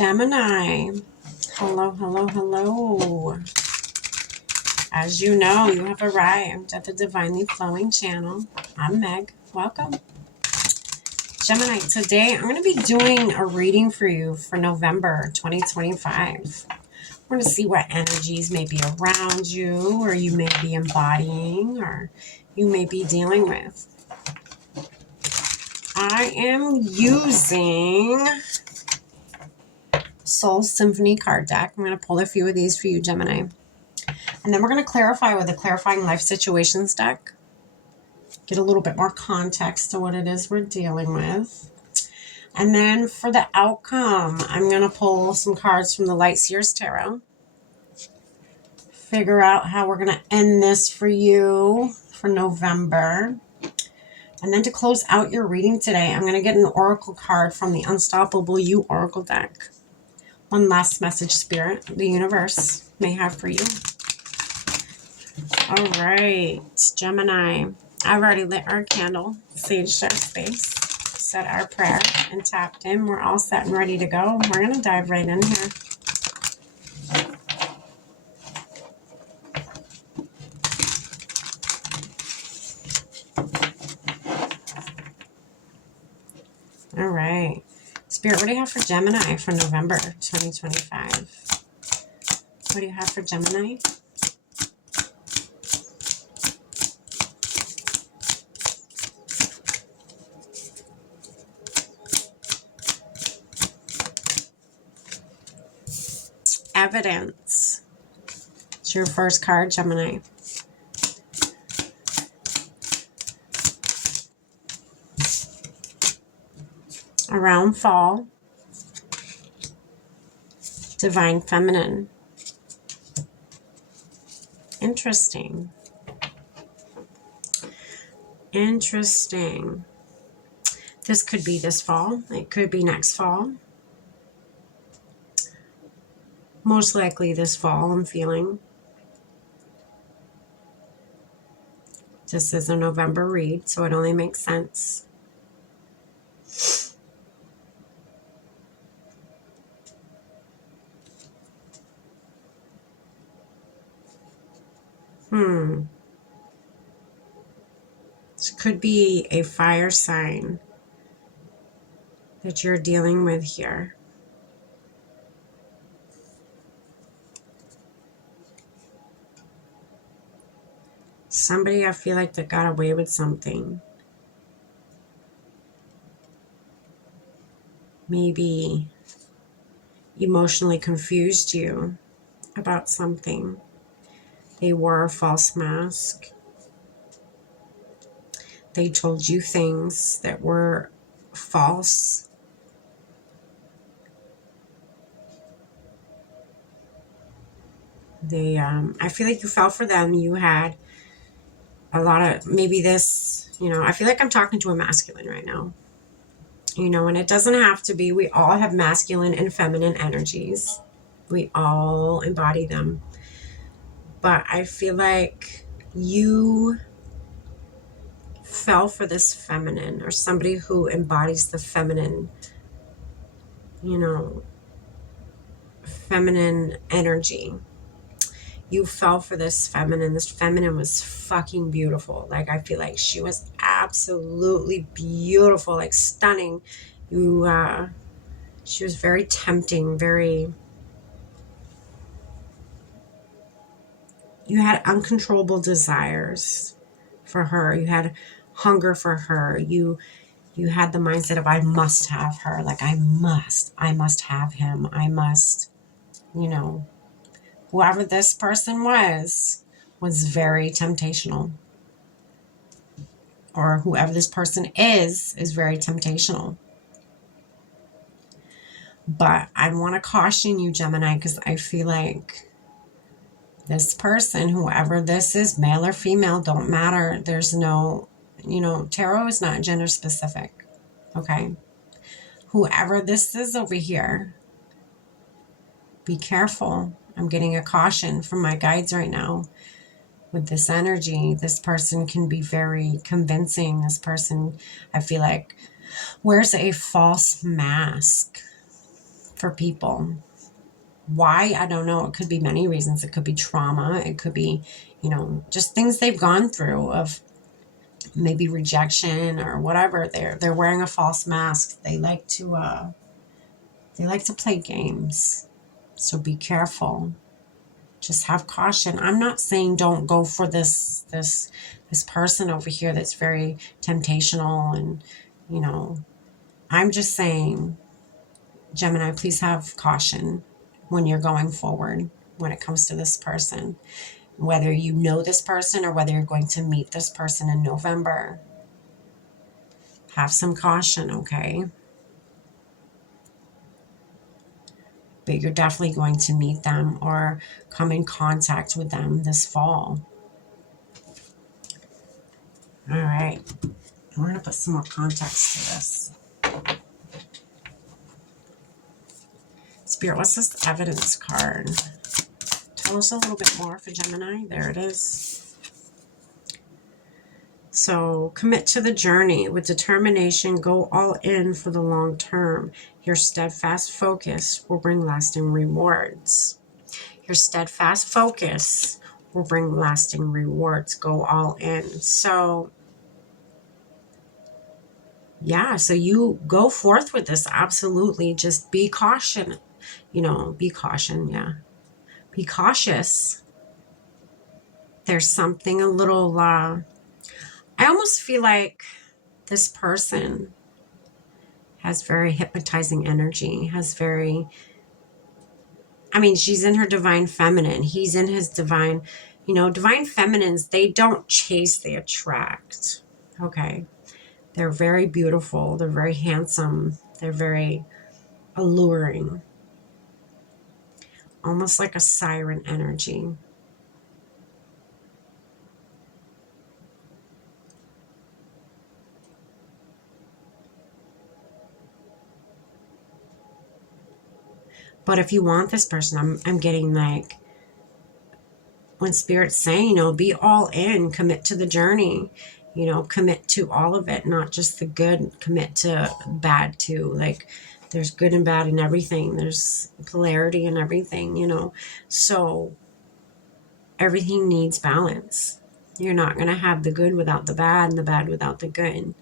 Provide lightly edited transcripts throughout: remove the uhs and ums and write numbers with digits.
Gemini, hello, hello, hello. As you know, you have arrived at the Divinely Flowing channel. I'm Meg. Welcome. Gemini, today I'm going to be doing a reading for you for November 2025. We're going to see what energies may be around you, or you may be embodying, or you may be dealing with. I am using Soul Symphony card deck. I'm going to pull a few of these for you, Gemini. And then we're going to clarify with the Clarifying Life Situations deck. Get a little bit more context to what it is we're dealing with. And then for the outcome, I'm going to pull some cards from the Light Seers Tarot. Figure out how we're going to end this for you for November. And then to close out your reading today, I'm going to get an oracle card from the Unstoppable You Oracle deck. One last message, Spirit, the universe may have for you. All right, Gemini. I've already lit our candle, saged our space, said our prayer, and tapped in. We're all set and ready to go. We're going to dive right in here. All right. Spirit, what do you have for Gemini for November 2025? What do you have for Gemini? Evidence. It's your first card, Gemini. Around fall. Divine Feminine. Interesting. Interesting. This could be this fall. It could be next fall. Most likely this fall, I'm feeling. This is a November read, so it only makes sense. This could be a fire sign that you're dealing with here. Somebody, I feel like, that got away with something. Maybe emotionally confused you about something. They wore a false mask. They told you things that were false. I feel like you fell for them. You had a lot of, maybe this, I feel like I'm talking to a masculine right now. And it doesn't have to be. We all have masculine and feminine energies. We all embody them. But I feel like you fell for this feminine, or somebody who embodies the feminine, feminine energy. You fell for this feminine. This feminine was fucking beautiful. Like, I feel like she was absolutely beautiful, like stunning. She was very tempting, you had uncontrollable desires for her. You had hunger for her. You had the mindset of, I must have her. Like, I must have him. I must, whoever this person was very temptational. Or whoever this person is very temptational. But I want to caution you, Gemini, because I feel like this person, whoever this is, male or female, don't matter. There's no, tarot is not gender specific. Okay. Whoever this is over here, be careful. I'm getting a caution from my guides right now. With this energy, this person can be very convincing. This person, I feel like, wears a false mask for people. Why? I don't know. It could be many reasons. It could be trauma. It could be, just things they've gone through of maybe rejection or whatever. They're wearing a false mask. They like to play games. So be careful. Just have caution. I'm not saying don't go for this person over here that's very temptational and, I'm just saying, Gemini, please have caution when you're going forward when it comes to this person. Whether you know this person or whether you're going to meet this person in November, have some caution, okay? But you're definitely going to meet them or come in contact with them this fall. All right. We're going to put some more context to this. Spirit, what's this evidence card? Tell us a little bit more for Gemini. There it is. So commit to the journey with determination. Go all in for the long term. Your steadfast focus will bring lasting rewards. Your steadfast focus will bring lasting rewards. Go all in. So yeah, so you go forth with this. Absolutely. Just be caution. Be caution. Yeah. Be cautious. There's something a little, I almost feel like this person has very hypnotizing energy, she's in her divine feminine. He's in his divine, divine feminines, they don't chase, they attract. Okay. They're very beautiful. They're very handsome. They're very alluring. Almost like a siren energy. But if you want this person, I'm getting like, when Spirit's saying, be all in, commit to the journey, commit to all of it, not just the good, commit to bad too. Like there's good and bad in everything. There's polarity in everything, so everything needs balance. You're not going to have the good without the bad and the bad without the good.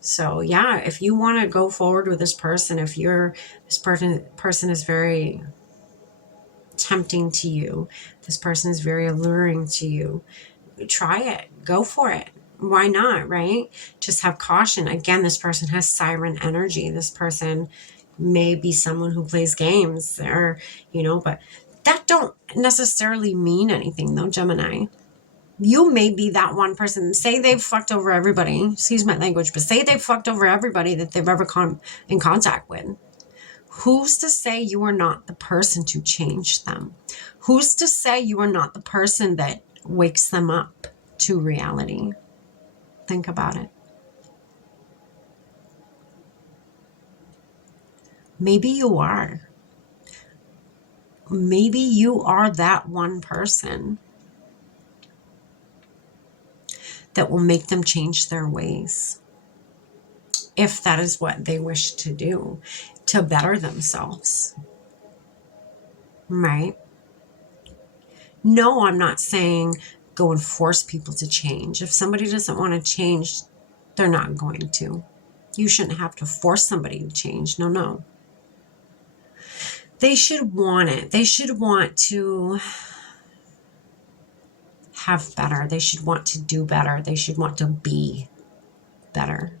So yeah, if you want to go forward with this person, if this person is very tempting to you, this person is very alluring to you, try it, go for it. Why not, right? Just have caution. Again, this person has siren energy. This person may be someone who plays games or, but that don't necessarily mean anything though, Gemini. You may be that one person. Say they've fucked over everybody. Excuse my language, but say they've fucked over everybody that they've ever come in contact with. Who's to say you are not the person to change them? Who's to say you are not the person that wakes them up to reality? Think about it. Maybe you are. Maybe you are that one person that will make them change their ways, if that is what they wish to do, to better themselves. Right? No, I'm not saying go and force people to change. If somebody doesn't want to change, they're not going to. You shouldn't have to force somebody to change. No. They should want it. They should want to have better. They should want to do better. They should want to be better.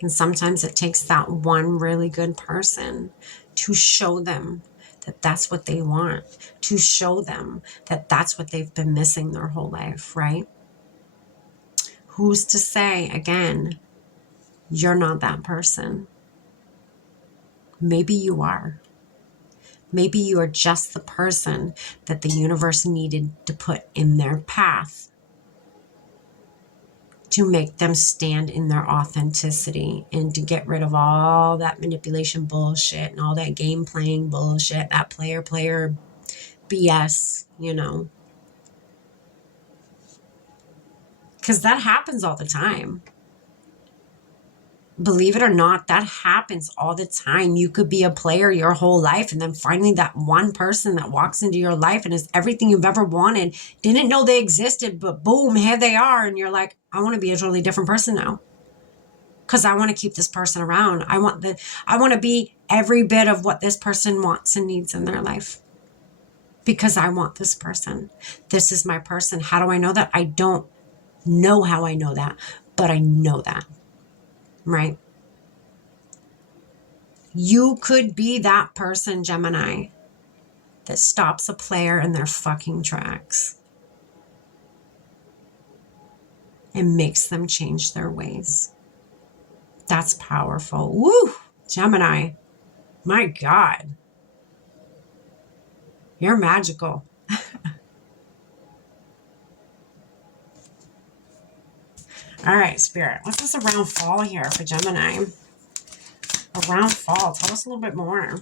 And sometimes it takes that one really good person to show them that that's what they want, to show them that that's what they've been missing their whole life, right? Who's to say, again, you're not that person? Maybe you are. Maybe you are just the person that the universe needed to put in their path to make them stand in their authenticity and to get rid of all that manipulation bullshit and all that game playing bullshit, that player BS, Because that happens all the time. Believe it or not, that happens all the time. You could be a player your whole life, and then finally that one person that walks into your life and is everything you've ever wanted, didn't know they existed, but boom, here they are. And you're like, I want to be a totally different person now because I want to keep this person around. I want to be every bit of what this person wants and needs in their life because I want this person. This is my person. How do I know that? I don't know how I know that, but I know that, right? You could be that person, Gemini, that stops a player in their fucking tracks and makes them change their ways. That's powerful. Woo! Gemini, my God. You're magical. All right, Spirit. What's this around fall here for Gemini? Around fall. Tell us a little bit more.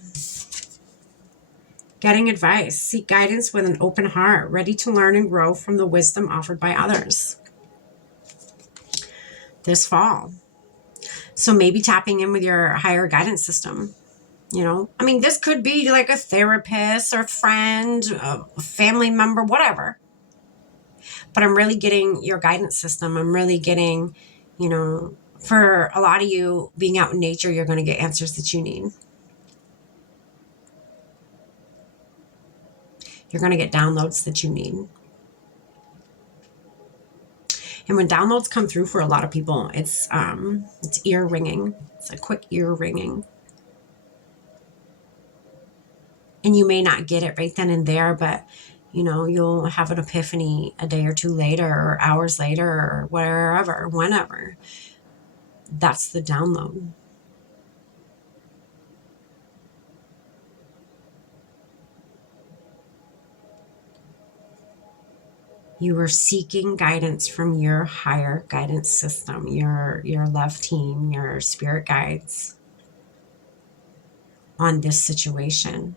Getting advice. Seek guidance with an open heart, ready to learn and grow from the wisdom offered by others. This fall. So maybe tapping in with your higher guidance system. You know, I mean, this could be like a therapist or friend, a family member, whatever. But I'm really getting your guidance system. I'm really getting, you know, for a lot of you being out in nature, you're going to get answers that you need. You're going to get downloads that you need. And when downloads come through for a lot of people, it's ear ringing. It's a quick ear ringing. And you may not get it right then and there, but you know, you'll have an epiphany a day or two later or hours later or wherever, whenever. That's the download. You are seeking guidance from your higher guidance system, your love team, your spirit guides on this situation,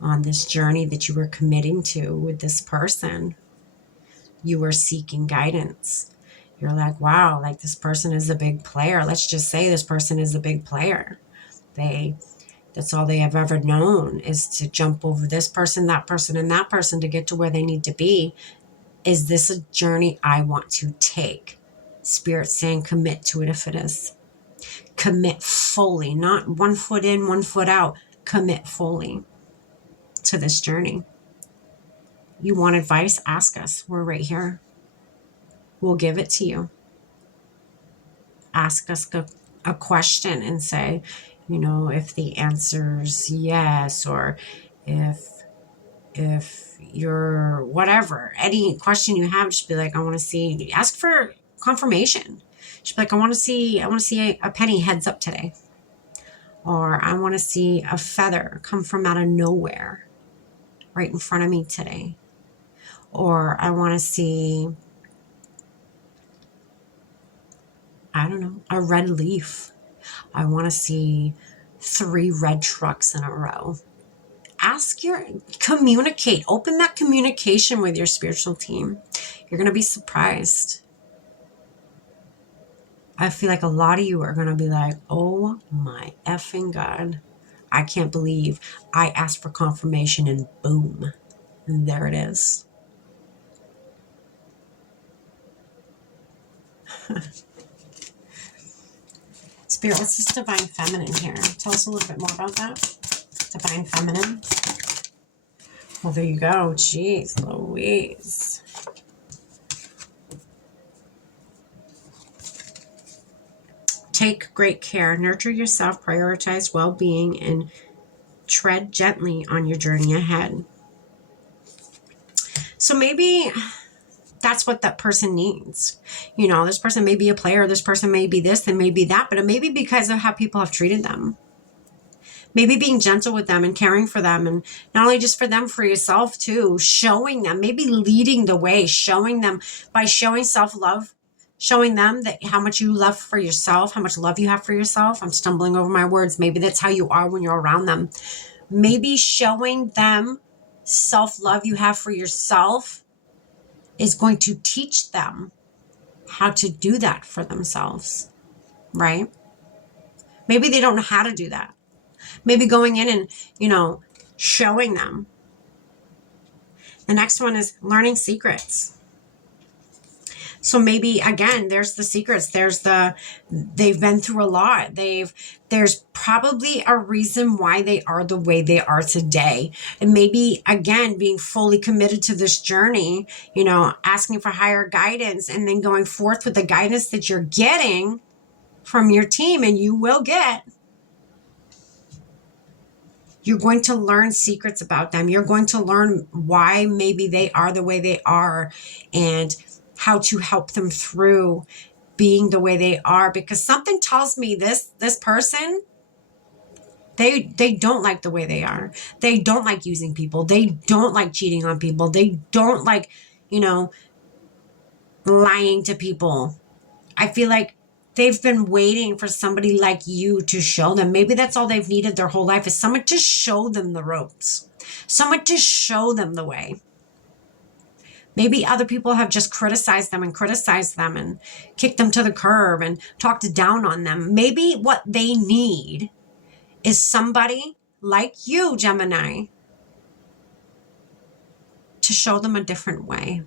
on this journey that you were committing to with this person. You were seeking guidance. You're like, wow, like this person is a big player. Let's just say this person is a big player. That's all they have ever known is to jump over this person, and that person to get to where they need to be. Is this a journey I want to take? Spirit saying commit to it if it is. Commit fully, not 1 foot in, 1 foot out. Commit fully to this journey. You want advice? Ask us. We're right here. We'll give it to you. Ask us a question and say, you know, if the answer's yes, or if you're whatever, any question you have, just be like, I want to see, ask for confirmation. Just be like, I want to see a penny heads up today. Or I want to see a feather come from out of nowhere right in front of me today. Or I want to see, I don't know, a red leaf. I want to see 3 red trucks in a row. Communicate, open that communication with your spiritual team. You're going to be surprised. I feel like a lot of you are going to be like, oh my effing God, I can't believe I asked for confirmation and boom, and there it is. Spirit, what's this divine feminine here? Tell us a little bit more about that. Divine feminine. Well, there you go. Jeez Louise. Take great care. Nurture yourself, prioritize well-being, and tread gently on your journey ahead. So maybe that's what that person needs. You know, this person may be a player, this person may be this, and may be that, but it may be because of how people have treated them. Maybe being gentle with them and caring for them, and not only just for them, for yourself too, showing them, maybe leading the way, showing them by showing self-love, showing them that how much you love for yourself, how much love you have for yourself. I'm stumbling over my words. Maybe that's how you are when you're around them. Maybe showing them self-love you have for yourself is going to teach them how to do that for themselves, right? Maybe they don't know how to do that. Maybe going in and, showing them. The next one is learning secrets. So maybe, again, there's the secrets. They've been through a lot. There's probably a reason why they are the way they are today. And maybe, again, being fully committed to this journey, asking for higher guidance and then going forth with the guidance that you're getting from your team, and you will get. You're going to learn secrets about them. You're going to learn why maybe they are the way they are and how to help them through being the way they are. Because something tells me this person, they don't like the way they are. They don't like using people. They don't like cheating on people. They don't like, lying to people. I feel like they've been waiting for somebody like you to show them. Maybe that's all they've needed their whole life, is someone to show them the ropes, someone to show them the way. Maybe other people have just criticized them and kicked them to the curb and talked down on them. Maybe what they need is somebody like you, Gemini, to show them a different way.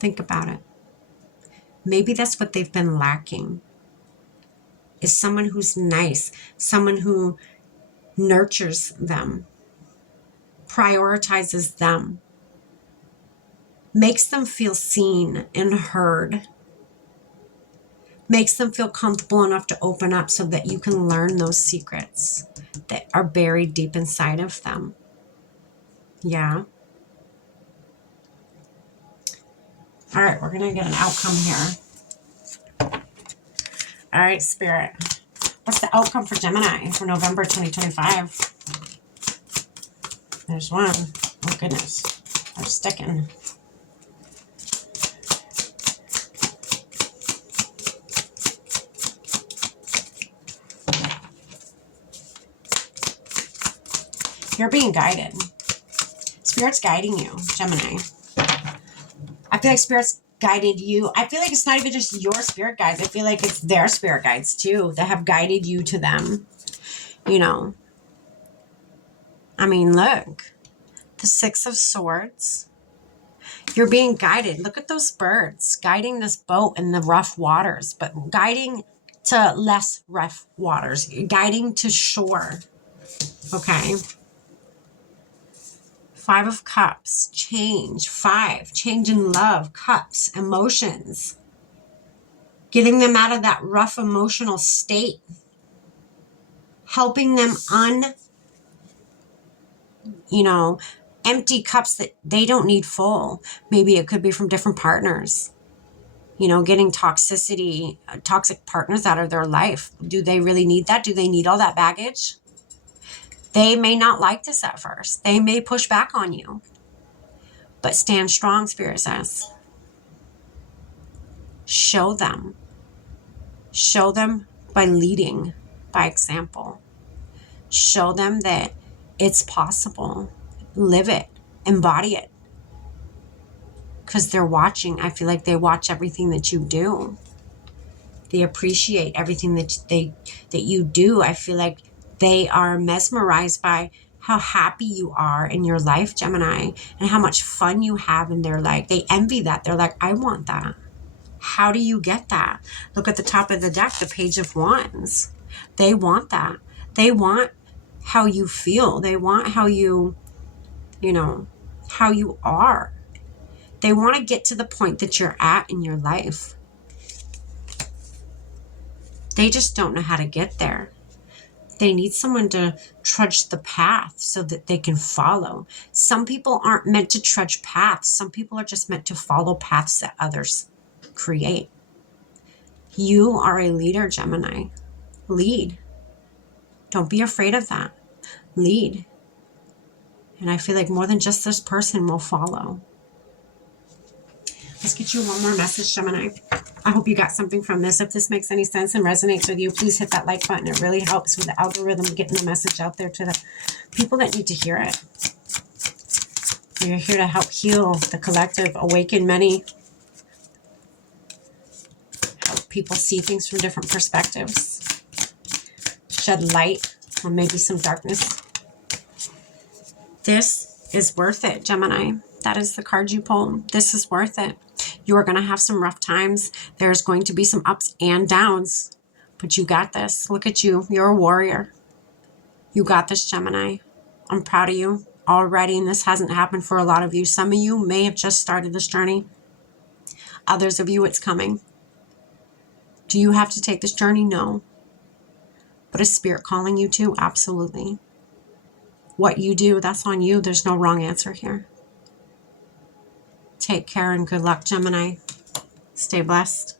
Think about it. Maybe that's what they've been lacking, is someone who's nice, someone who nurtures them, prioritizes them, makes them feel seen and heard, makes them feel comfortable enough to open up so that you can learn those secrets that are buried deep inside of them. Yeah. All right, we're going to get an outcome here. All right, Spirit. What's the outcome for Gemini for November 2025? There's one. Oh, goodness. They're sticking. You're being guided. Spirit's guiding you, Gemini. I feel like Spirit's guided you. I feel like it's not even just your spirit guides. I feel like it's their spirit guides too that have guided you to them. I mean, look. The Six of Swords. You're being guided. Look at those birds guiding this boat in the rough waters, but guiding to less rough waters, guiding to shore. Okay. Five of Cups, change. Five, change in love, cups, emotions. Getting them out of that rough emotional state. Helping them empty cups that they don't need full. Maybe it could be from different partners. Getting toxic partners out of their life. Do they really need that? Do they need all that baggage? They may not like this at first. They may push back on you. But stand strong, Spirit says. Show them. Show them by leading by example. Show them that it's possible. Live it. Embody it. Because they're watching. I feel like they watch everything that you do. They appreciate everything that you do. I feel like they are mesmerized by how happy you are in your life, Gemini, and how much fun you have in their life. They envy that. They're like, I want that. How do you get that? Look at the top of the deck, the Page of Wands. They want that. They want how you feel. They want how you are. They want to get to the point that you're at in your life. They just don't know how to get there. They need someone to trudge the path so that they can follow. Some people aren't meant to trudge paths. Some people are just meant to follow paths that others create. You are a leader, Gemini. Lead. Don't be afraid of that. Lead. And I feel like more than just this person will follow. Let's get you one more message, Gemini. I hope you got something from this. If this makes any sense and resonates with you, please hit that like button. It really helps with the algorithm getting the message out there to the people that need to hear it. We're here to help heal the collective, awaken many people see things from different perspectives. Shed light on maybe some darkness. This is worth it, Gemini. That is the card you pulled. This is worth it. You are going to have some rough times. There's going to be some ups and downs, but you got this. Look at you. You're a warrior. You got this, Gemini. I'm proud of you already, and this hasn't happened for a lot of you. Some of you may have just started this journey. Others of you, it's coming. Do you have to take this journey? No. But is Spirit calling you to? Absolutely. What you do, that's on you. There's no wrong answer here. Take care and good luck, Gemini. Stay blessed.